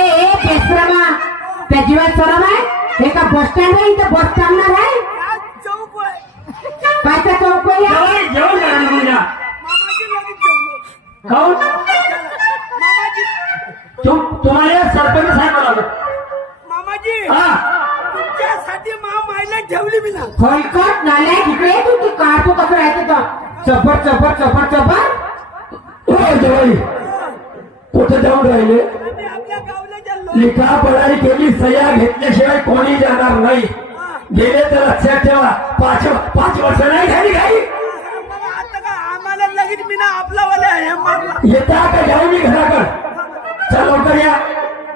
ए बेसरमा त्या जीवात सरम आहे हे का बस स्टँड आहे इथं बस थांबणार आहे चौक आहे. काय चौक आहे जेवण करा ना तुझ्या मामाजी लगेच जेवलो. खाऊन मामाजी तुम्हाला सरपंच साहेब बोलावलं. मामाजी हा तुमच्यासाठी मायला ठेवली मी ना. फलकट नाल्या इकडे तू काढतो कसं राहायचं तर चपर चपर चपर चपर जवाई कुठे जाऊन राहिले आम्ही आपल्या गावला चाललो. लिखा पढाई केली सह्या घेतल्याशिवाय कोणी जाणार नाही. गेले तर लक्षात ठेवा 5 वर्ष नाही झाली काही मग आता का आम्हाला लगेच मी ना आपला वाले आहे मारला. येता का जाऊ मी घराकडे चल लवकर या.